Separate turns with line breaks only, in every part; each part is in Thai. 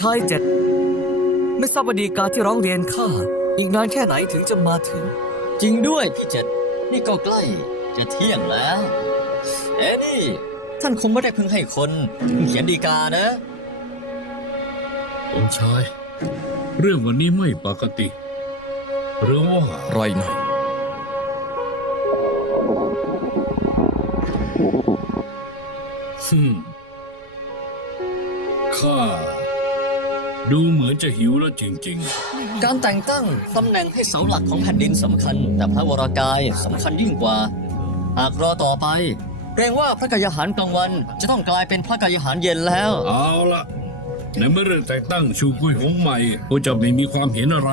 ชายเจ็
ด ไม่ทราบว่าดีกาที่ร้องเรียนข้าอีกนานแค่ไหนถึงจะมาถึง
จริงด้วยพี่เจ็ด นี่ก็ใกล้จะเที่ยงแล้ว เอ้นี่ ท่านคงไม่ได้เพิ่งให้คนเพิ่งเขียนดีกานะ
องค์ชาย เรื่องวันนี้ไม่ปกติ หรือว่า
ไรหน่อย
ฮึมข้า ดูเหมือนจะหิวแล้วจริง
การแต่งตั้งตำแหน่งให้เสาหลักของแผ่นดินสำคัญ แต่พระวรากายสำคัญยิ่งกว่า หากรอต่อไปเกรงว่าพระกายาหารกลางวัน จะต้องกลายเป็นพระกายาหารเย็นแล้ว
ๆ เอาละในเมื่อเรื่องแต่งตั้งชูกุยหงใหม่ก็จะไม่มีความเห็นอะไร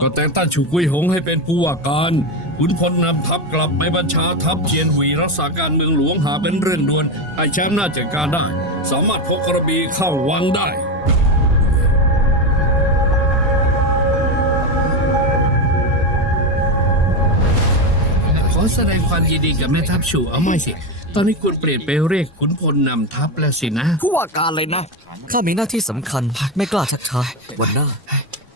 ก็แต่งตั้งชูกุยหงให้เป็นผู้ว่าการขุนพลนำทัพกลับไปบัญชาทัพเชียนหุยรักษาการเมืองหลวงหาเป็นเรื่องด่วนไอ้แชมป์น่าจัดการได้ สามารถพกกระบี่เข้าวังได้ แสดงความยินดีกับแม่ทัพชูเอาไม่สิ ตอนนี้คุณเปลี่ยนไปเรียกขุนพลนำทัพแล้วสินะ
ผู้ว่าการเลยนะ ข้ามีหน้าที่สำคัญ ไม่กล้าชักช้าวันหน้า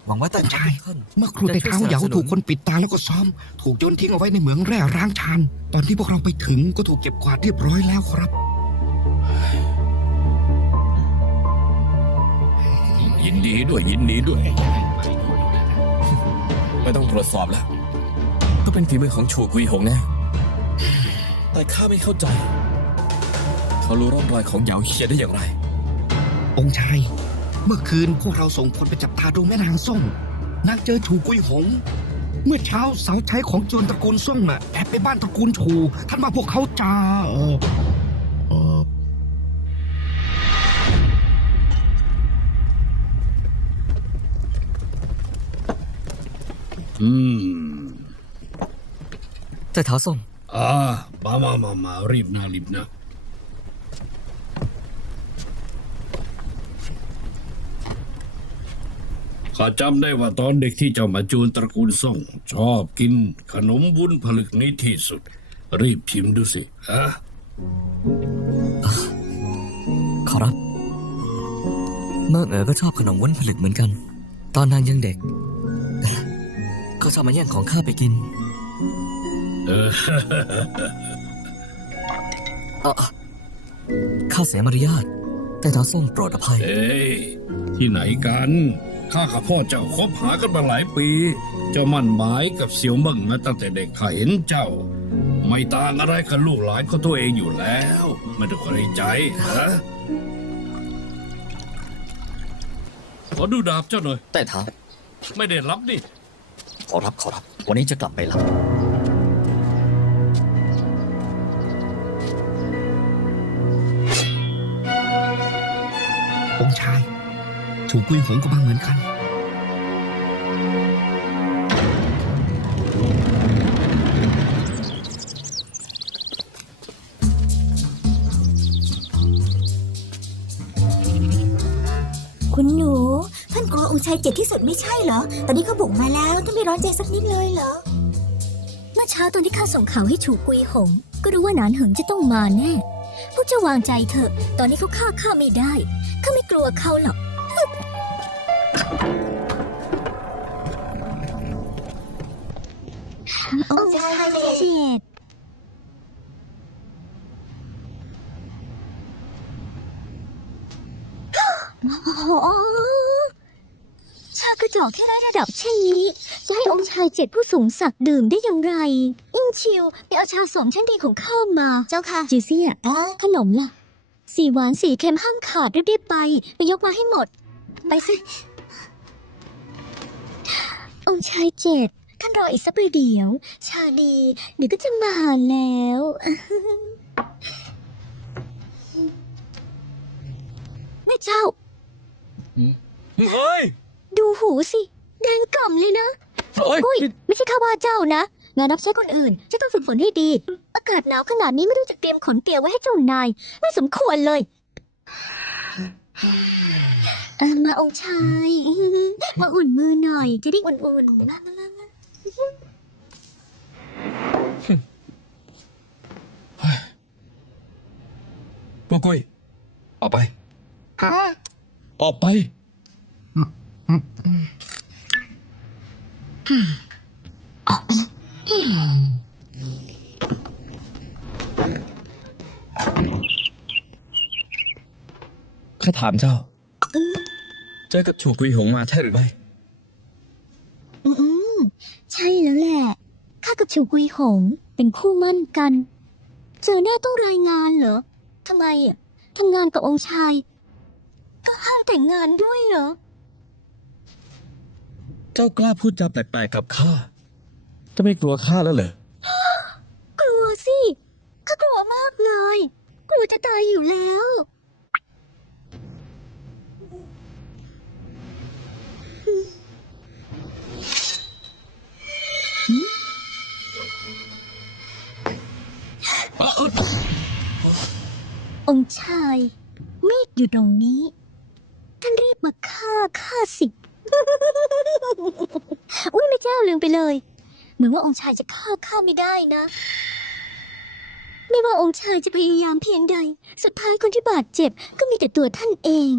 หวังว่าแต่
ใช่
ท่าน
เมื่อครูแต่เท้าเหยาถูกคนปิดตาแล้วก็ซ้อม ถูกโยนทิ้งเอาไว้ในเหมืองแร่ร้างชาน ตอนที่พวกเราไปถึงก็ถูกเก็บกวาดเรียบร้อยแล้วครับ
ยินดีด้วยยินดีด้วย
ไม่ต้องตรวจสอบแล้ว ก็เป็นฝีมือของชูกุยหงแน่แต่ข้าไม่เข้าใจ เขารู้ร่องรอยของเหยาเขียนได้อย่างไร
องค์ชาย เมื่อคืนพวกเราส่งคนไปจับตาดูแม่นางส้มนางเจอถูกุยหง เมื่อเช้าสาวใช้ของโจรตระกูลส้มน่ะแอบไปบ้านตระกูลชู ท่านว่าพวกเขาจะเออเออ
อืม
แต่เท้าส้ม
อ่ามามามามารีบนะรีบนะข้าจำได้ว่าตอนเด็กที่เจ้ามาจูนตระกูลส่ง ชอบกินขนมวุ้นผลึกนี้ที่สุด รีบชิมดูสิฮะ
ขอรับเมื่อเอ๋อก็ชอบขนมวุ้นผลึกเหมือนกัน ตอนนางยังเด็ก ก็ชอบมาแย่งของข้าไปกิน
เออ
เอ่อข้าเสียมารยาท แต่เท้าส้มโปรดอภัย
เอ้ยที่ไหนกัน ข้ากับพ่อเจ้าคบหากันมาหลายปี เจ้ามั่นหมายกับเสี่ยวเมิงมาตั้งแต่เด็กข้าเห็นเจ้า ไม่ต่างอะไรกับลูกหลานของตัวเองอยู่แล้วไม่ต้องกระใจฮะขอดูดาบเจ้าหน่อย
แต่เท้า
ไม่ได้รับนี่
ขอรับขอรับ วันนี้จะกลับไปรับ
องค์ชายถูกุยหงก็มาเหมือนกัน
คุณหนูท่านกลัวองค์ชายเจ็บที่สุดไม่ใช่เหรอ ตอนนี้เขาบุกมาแล้วท่านไม่ร้อนใจสักนิดเลยเหรอ
เมื่อเช้าตอนที่ข้าส่งข่าวให้ฉูกุยหง ก็รู้ว่าหนานเหิงจะต้องมาแน่ พวกเจ้าวางใจเถอะ ตอนนี้เขาฆ่าข้าไม่ได้ ข้าไม่กลัวเขาหรอก โอ้เจ็บโอ้ชากระจอกที่ไร้ระดับเช่นนี้ จะให้องค์ชายเจ็ดผู้สูงศักดิ์ดื่มได้อย่างไร อิงชิวไปเอาชาสมชั้นดีของข้ามา
เจ้าค่ะ
จีเซี่ยขนมล่ะ สีหวานสีเค็มห้ามขาดรีบๆไป ไปยกมาให้หมด ไปสิ องค์ชายเจ็ดท่านรออีกสักประเดี๋ยว ชาดี เดี๋ยวก็จะมาแล้ว แม่เจ้า
เฮ้ย
ดูหูสิ แดงก่ำเลยนะ
เฮ้ย
อุ้ยไม่ใช่ข้าว่าเจ้านะ งานรับใช้คนอื่นจะต้องฝึกฝนให้ดี อากาศหนาวขนาดนี้ไม่รู้จักเตรียมขนเตียวไว้ให้เจ้านาย ไม่สมควรเลยเออมาองค์ชาย มาอุ่นมือหน่อย จะได้อุ่นๆมามามามา
พวกกุ้ยออกไป ออกไป ข้าถามเจ้า เจอกับฉูกุยหงมาใช่หรือไม่
อืมใช่แล้วแหละ ข้ากับชูกุยหงเป็นคู่มั่นกัน เจอหน้าต้องรายงานเหรอ ทำไมอะทำงานกับองค์ชาย ก็ห้ามแต่งงานด้วยเหรอ
เจ้ากล้าพูดจาแปลกๆกับข้า จะไม่กลัวข้าแล้วเหรอ
กลัวสิข้ากลัวมากเลย กลัวจะตายอยู่แล้ว องค์ชาย มีดอยู่ตรงนี้ ท่านรีบมาฆ่าข้าสิ อุ้ยแม่เจ้าลืมไปเลย เหมือนว่าองค์ชายจะฆ่าข้าไม่ได้นะ ไม่ว่าองค์ชายจะพยายามเพียงใด สุดท้ายคนที่บาดเจ็บก็มีแต่ตัวท่านเอง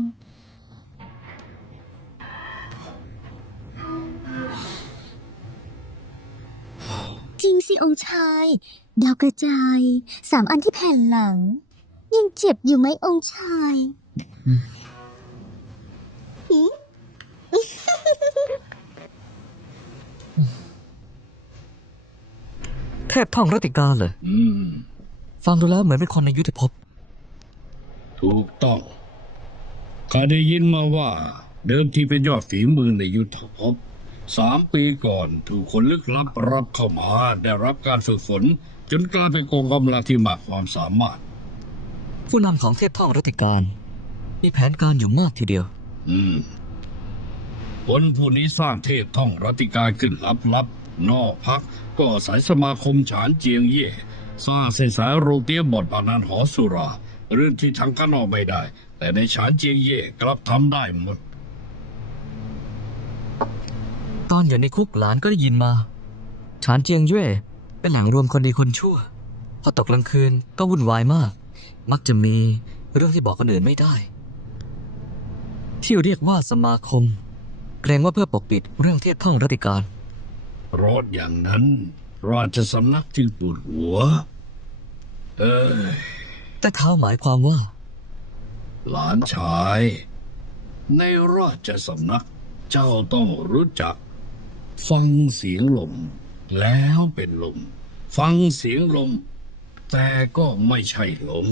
จริงสิองค์ชาย ดาวกระจายสามอันที่แผ่นหลัง ยังเจ็บอยู่ไหมองค์ชาย
เทพท่องรัตติกาเหรอ
อืม
ฟังดูแล้วเหมือนเป็นคนในยุทธภพ
ถูกต้องข้าได้ยินมาว่า เดิมที่เป็นยอดฝีมือในยุทธภพสามปีก่อนถูกคนลึกลับรับเข้ามา ได้รับการฝึกฝน จนกลายเป็นกองกำลังที่มากความสามารถ
ผู้นำของเทพท่องรัตติการ มีแผนการอยู่มากทีเดียว
อืมคนผู้นี้สร้างเทพท่องรัตติการขึ้นลับๆ นอกพักก็อายสมาคมฉานเจียงเย่สร้างเส้นสายโรเตียบอดปานันหอสุรา เรื่องที่ทางข้างนอกไม่ได้ แต่ในฉานเจียงเย่กลับทำได้หมด
ตอนอยู่ในคุกหลานก็ได้ยินมา ฉานเจียงเย่เป็นแหล่งรวมคนดีคนชั่ว พอตกกลางคืนก็วุ่นวายมาก มักจะมีเรื่องที่บอกคนอื่นไม่ได้ ที่เรียกว่าสมาคม เกรงว่าเพื่อปกปิดเรื่องเทพท่องรัติการ
ราะอย่างนั้น ราชสำนักจึงปวดหัว เออ
แต่เท้าหมายความว่า
หลานชาย ในราชสำนักเจ้าต้องรู้จัก ฟังเสียงลม แล้วเป็นลม ฟังเสียงลม แต่ก็ไม่ใช่ลม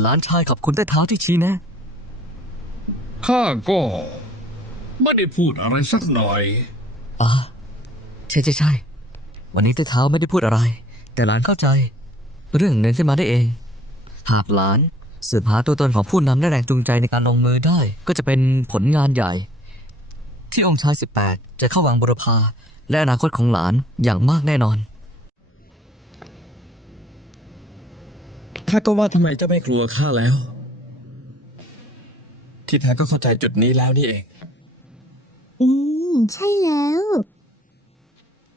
หลานชายขอบคุณใต้เท้าที่ชี้แนะ
ข้าก็ ไม่ได้พูดอะไรสักหน่อย
อ่าใช่ใช่ใช่ วันนี้ใต้เท้าไม่ได้พูดอะไร แต่หลานเข้าใจ เรื่องเนินขึ้นมาได้เอง หากหลานสืบหาตัวตนของผู้นำและแรงจูงใจในการลงมือได้ ก็จะเป็นผลงานใหญ่ ที่องค์ชาย 18 จะเข้าวังบุรพาและอนาคตของหลานอย่างมากแน่นอน
ข้าก็ว่าทำไมเจ้าไม่กลัวข้าแล้ว ที่แท้ก็เข้าใจจุดนี้แล้วนี่เอง
อืม ใช่แล้ว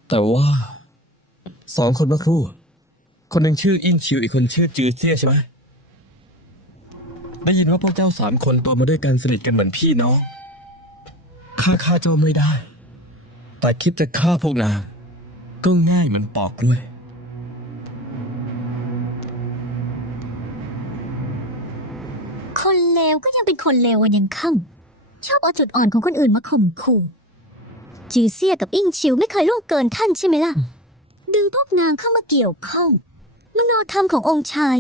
แต่ว่าสองคนเมื่อครู่ คนหนึ่งชื่ออินชิวอีกคนชื่อจือเซี่ยใช่ไหมได้ยินว่าพวกเจ้าสามคนโตมาด้วยกันสนิทกันเหมือนพี่น้องข้าฆ่าเจ้าไม่ได้ แต่คิดจะฆ่าพวกนางก็ง่ายเหมือนปอกกล้วย
คนเลวก็ยังเป็นคนเลววันยังค่ำ ชอบเอาจุดอ่อนของคนอื่นมาข่มขู่จือเซี่ยกับอิ่งชิวไม่เคยล่วงเกินท่านใช่ไหมล่ะ ดึงพวกนางเข้ามาเกี่ยวข้องมโนธรรมขององค์ชาย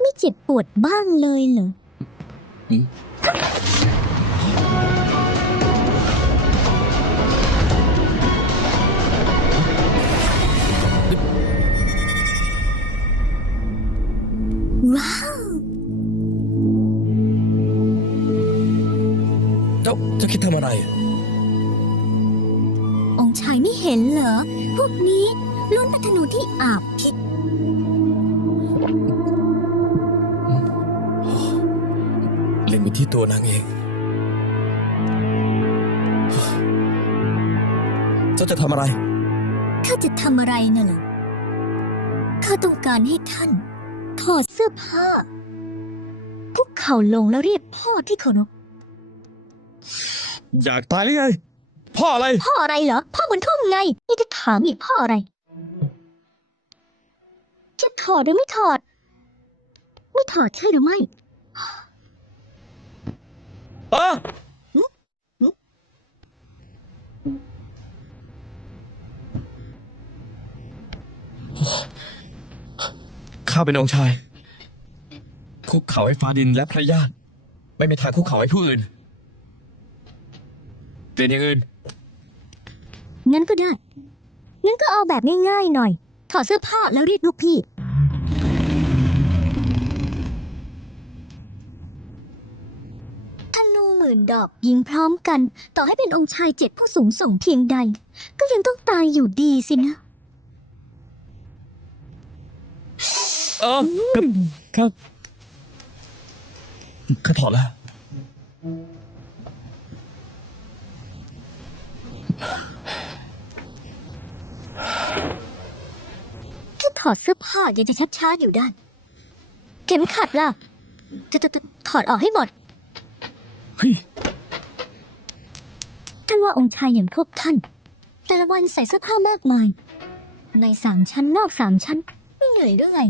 ไม่เจ็บปวดบ้างเลยเหรอว้าว
คิดทำอะไร
องค์ชายไม่เห็นเหรอ พวกนี้ล้วนเป็นธนูที่อาบพิษ
เล็งไปที่ตัวนางเองเจ้าจะทำอะไร
ข้าจะทำอะไรน่ะล่ะข้าต้องการให้ท่าน ถอดเสื้อผ้าคุกเข่าลงแล้วเรียกพ่อที่เคารพ
อยากตายหรือไงพ่ออะไร
พ่ออะไรเหรอ พ่อบุญทุ่มไง นี่จะถามอีกพ่ออะไร จะถอดหรือไม่ถอด ไม่ถอดใช่หรือไม่
เออข้าเป็นองค์ชาย คุกเข่าให้ฟ้าดินและพระญาติ ไม่มีทางคุกเข่าให้ผู้อื่น เปลี่ยนอย่างอื่น
งั้นก็ได้ งั้นก็เอาแบบง่ายๆหน่อย ถอดเสื้อผ้าแล้วเรียกลูกพี่ ธนูหมื่นดอกยิงพร้อมกัน ต่อให้เป็นองค์ชายเจ็ดผู้สูงส่งเพียงใด ก็ยังต้องตายอยู่ดีสินะ
เออครับข้าถอดแล้ว
ถ้าถอดเสื้อผ้ายังจะชัดช้าอยู่ได้ เข็มขัดล่ะ จะจะจะถอดออกให้หมด
เฮ้ย
ท่านว่าองค์ชายอย่างพวกท่าน แต่ละวันใส่เสื้อผ้ามากมาย ในสามชั้นนอกสามชั้น ไม่เหนื่อยหรือไง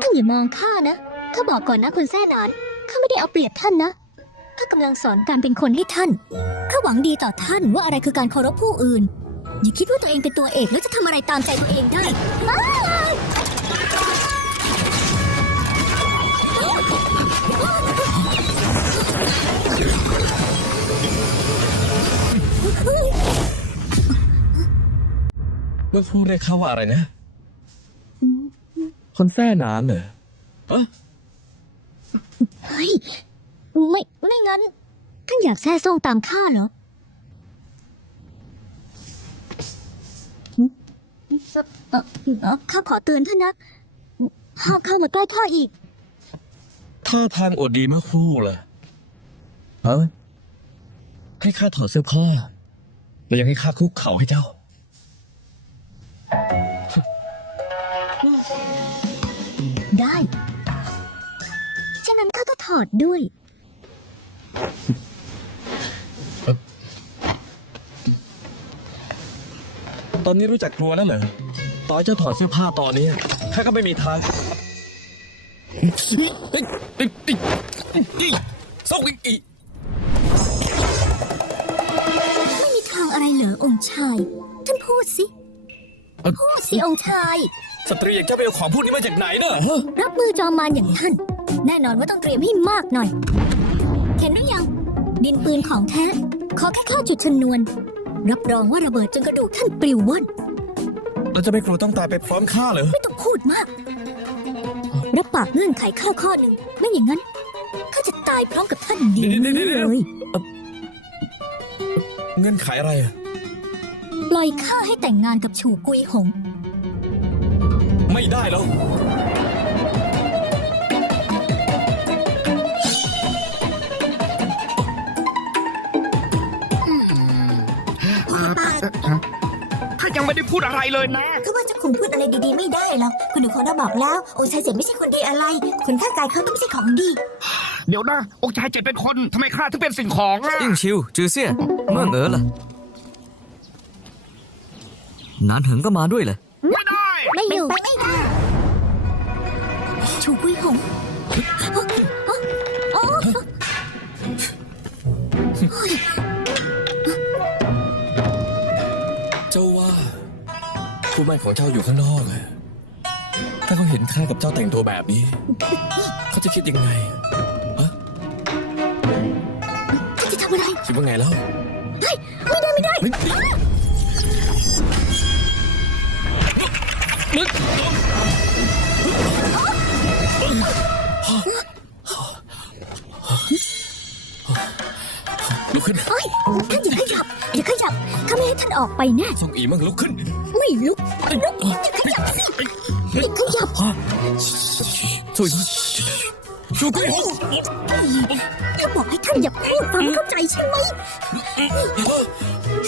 ท่านอย่ามองข้านะข้าบอกก่อนนะคุณแซ่หนานข้าไม่ได้เอาเปรียบท่านนะ ข้ากำลังสอนการเป็นคนให้ท่านข้าหวังดีต่อท่านว่าอะไรคือการเคารพผู้อื่น อย่าคิดว่าตัวเองเป็นตัวเอกแล้วจะทำอะไรตามใจตัวเองได้อ้าว
เมื่อพูดเรียกเขาว่าอะไรนะ คนแท้หนานเหรอฮะ
เฮ้ย ไม่ไม่งั้นท่านอยากแซ่ซ่งตามข้าเหรอหึเอ่อเอ่อข้าขอเตือนท่านนะห้ามเข้ามาใกล้ข้าอีก
ท่าทางอดดีเมื่อครู่เหรอฮะให้ข้าถอดเสื้อผ้าแล้วยังให้ข้าคุกเข่าให้เจ้า
ได้ ฉะนั้นข้าก็ถอดด้วย
ตอนนี้รู้จักกลัวแล้วเหรอต่อจ้าถอดเสื้อผ้าตอนนี้ข้าก็ไม่มีทางส่งอีกอี
ไม่มีทางอะไรเหรอองค์ชาย ท่านพูดสิ พูดสิองค์ชาย
สตรีอย่างเจ้าไปเอาของพวกนี้มาจากไหนเนอะ
รับมือจอมมารอย่างท่าน แน่นอนว่าต้องเตรียมให้มากหน่อย เห็นหรือยัง ดินปืนของแท้ ขอแค่เข้าจุดชนวน รับรองว่าระเบิดจนกระดูกท่านปลิวว่อน
เราจะไม่กลัวต้องตายไปพร้อมข้าเหรอ
ไม่ต้องพูดมาก รับปากเงื่อนไขข้าข้อหนึ่ง ไม่อย่างนั้นข้าจะตายพร้อมกับท่านเดียว
เดี๋ยวๆๆๆ
เลย
เงื่อนไขอะไรอะ
ปล่อยข้าให้แต่งงานกับฉูกุยหง
ไม่ได้แล้ว
ไม่ได้พูดอะไรเลยนะ
คือว่าเจะคุมพูดอะไรดีๆไม่ได้หรอกคุณหนูคนเราบอกแล้วองค์ชายเจ็ดไม่ใช่คนดีอะไร คนข้างกายเขาก็ไม่ใช่ของดี
เดี๋ยวนะองค์ชายเจ็ดเป็นคนทำไมข้าถึงเป็นสิ่งของอะ
ยิ่งชิวจือเสี่ยเมื่อเอ๋อล่ะนานเหิงก็มาด้วยเลย
ไม่ได้
ไม่อยู่
ไปไม่ได้
ฉูกุยหง
เคู่หมั่นของเจ้าอยู่ข้างนอกอะถ้าเขาเห็นข้ากับเจ้าแต่งตัวแบบนี้ เขาจะคิดยังไงฮะ
ท่านจะทำอะไร
คิดว่าไงแล้ว
ไม่ได้ไม่ได้
ลุก
ออกไปแน่
ส่งอีมั่งลุกขึ้น
ไม่ลุกลุกอย่าขยับสิอย่าขยับ
ช่วยด้วยชูกุยหง
ถ้าบอกให้ท่านอย่าพูดฟังเข้าใจใช่ไหม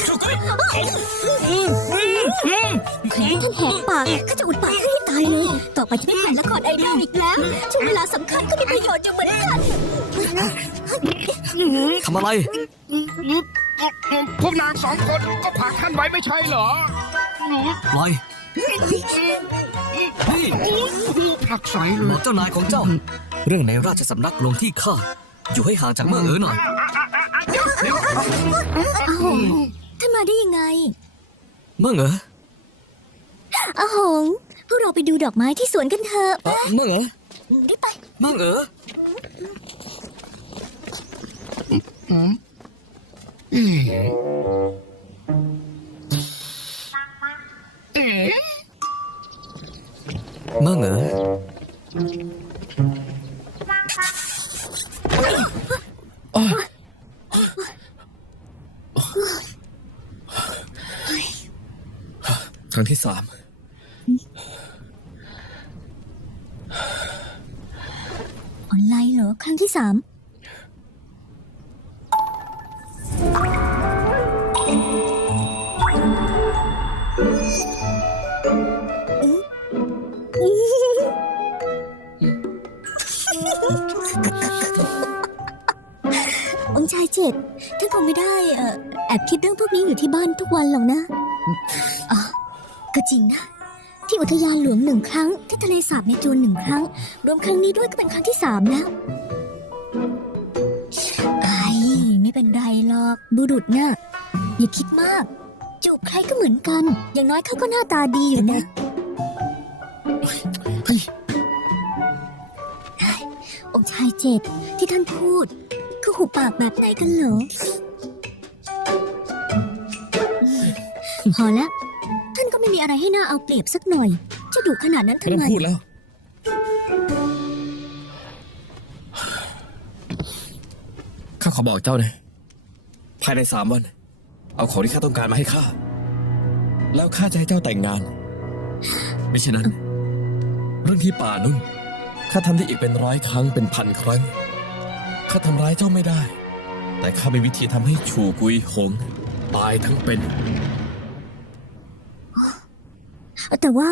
ชูกุย
แค่ท่านแหกปากก็จะอุดปากให้ตายเลยต่อไปจะไม่ถ่ายละครไอดอลอีกแล้ว ช่วงเวลาสำคัญก็มีประโยชน์อยู่เหมือนกัน
ทำอะไร
พวกนางสองคนก็ผลักท่านไว้ไม่ใช่เหรอ
ปล่อย
ผลักใส่เล
บอย กเจ้านายของเจ้า เรื่องในราชสำนักลงที่ข้าอยู่ให้ห่างจากเมืองเอ๋อหน่อย
อ้าวท่านมาได้ยังไง
เมืองเอ๋อ
อาหง พวกเราไปดูดอกไม้ที่สวนกันเถอะ
เอ่อเมืองเอ๋อ
รีบไป
เมืองเอ๋อ เมืองเออ
ครั้งที่สาม
ออนไลน์เหรอครั้งที่สาม องค์ชายเจ็ดท่านคงไม่ได้เอ่อแอบคิดเรื่องพวกนี้อยู่ที่บ้านทุกวันหรอกนะอ๋อก็จริงนะ ที่อุทยานหลวงหนึ่งครั้ง ที่ทะเลสาบในจูนหนึ่งครั้ง รวมครั้งนี้ด้วยก็เป็นครั้งที่สามแล้วไอ้ไม่เป็นไรหรอกบุรุษน่ะอย่าคิดมาก จูบใครก็เหมือนกัน อย่างน้อยเขาก็หน้าตาดีอยู่นะเฮ้ยองค์ชายเจ็ดที่ท่านพูด คือหูปากแบบไหนกันเหรออืมพอแล้ว ท่านก็ไม่มีอะไรให้น่าเอาเปรียบสักหน่อย จะดุขนาดนั้น
ไม่
ทำ
ต้อง
ไม
พูดแล้ว ข้าขอบอกเจ้านะ ภายในสามวัน เอาของที่ข้าต้องการมาให้ข้า แล้วข้าจะให้เจ้าแต่งงาน ไม่เช่นนั้น เรื่องที่ป่านุ่นข้าทำได้อีกเป็นร้อยครั้งเป็นพันครั้ง ข้าทำร้ายเจ้าไม่ได้ แต่ข้ามีวิธีทำให้ชูกุยหง ตายทั้งเป็น
แต่ว่า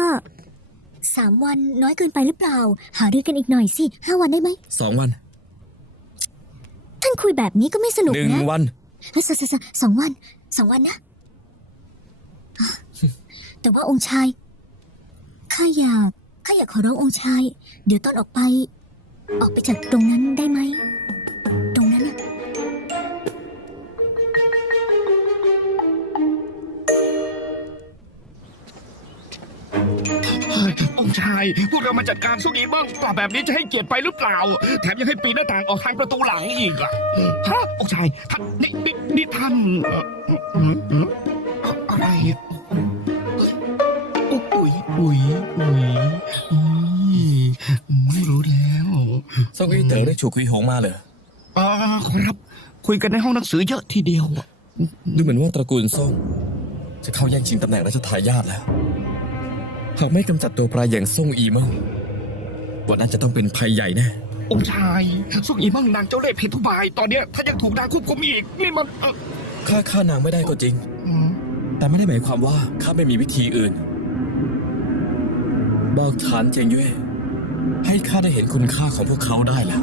สามวันน้อยเกินไปหรือเปล่า หารือกันอีกหน่อยสิห้าวันได้ไหม
สองวัน
ท่านคุยแบบนี้ก็ไม่สนุก
หนึ่ง
นะ
วัน
เฮ้ยสสสสองวันสองวันนะ แต่ว่าองค์ชายข้าอยากข้าอยากขอร้ององค์ชาย เดี๋ยวตอนออกไป ออกไปจากตรงนั้นได้ไหม
องชาย พวกเรามาจัดการสุนี้บ้างกล่าวแบบนี้จะให้เกียรติไปหรือเปล่า แถมยังให้ปีนหน้าต่างออกทางประตูหลังอีกอะฮะองค์ชายท่านนี่นี่นี่ท่านเอ่ออืมอืมอะไรอุ๊ยอุ๊ยอุ๊ยอุ๊ยอุ๊ยไม่รู้แล้ว
ซ่งอีเต๋อได้ชูกุยหงมาเลย
อ่าขอรับ คุยกันในห้องหนังสือเยอะทีเดียวอะ
ดูเหมือนว่าตระกูลซ่งจะเข้าแย่งชิงตำแหน่งรัชทายาทแล้ว หากไม่กำจัดตัวปลายอย่างซ่งอีมั่งวันนั้นจะต้องเป็นภัยใหญ่แน่
องค์ชายสุกอีมั่งนางเจ้าเล่ห์เพทุบาย ตอนเนี้ยถ้ายังถูกนางควบคุมอีก นี่มันเอ่อ
ข้าฆ่านางไม่ได้ก็จริง
อืม
แต่ไม่ได้หมายความว่าข้าไม่มีวิธีอื่น บอกฐานเจียงเย่ให้ข้าได้เห็นคุณค่าของพวกเขาได้แล้ว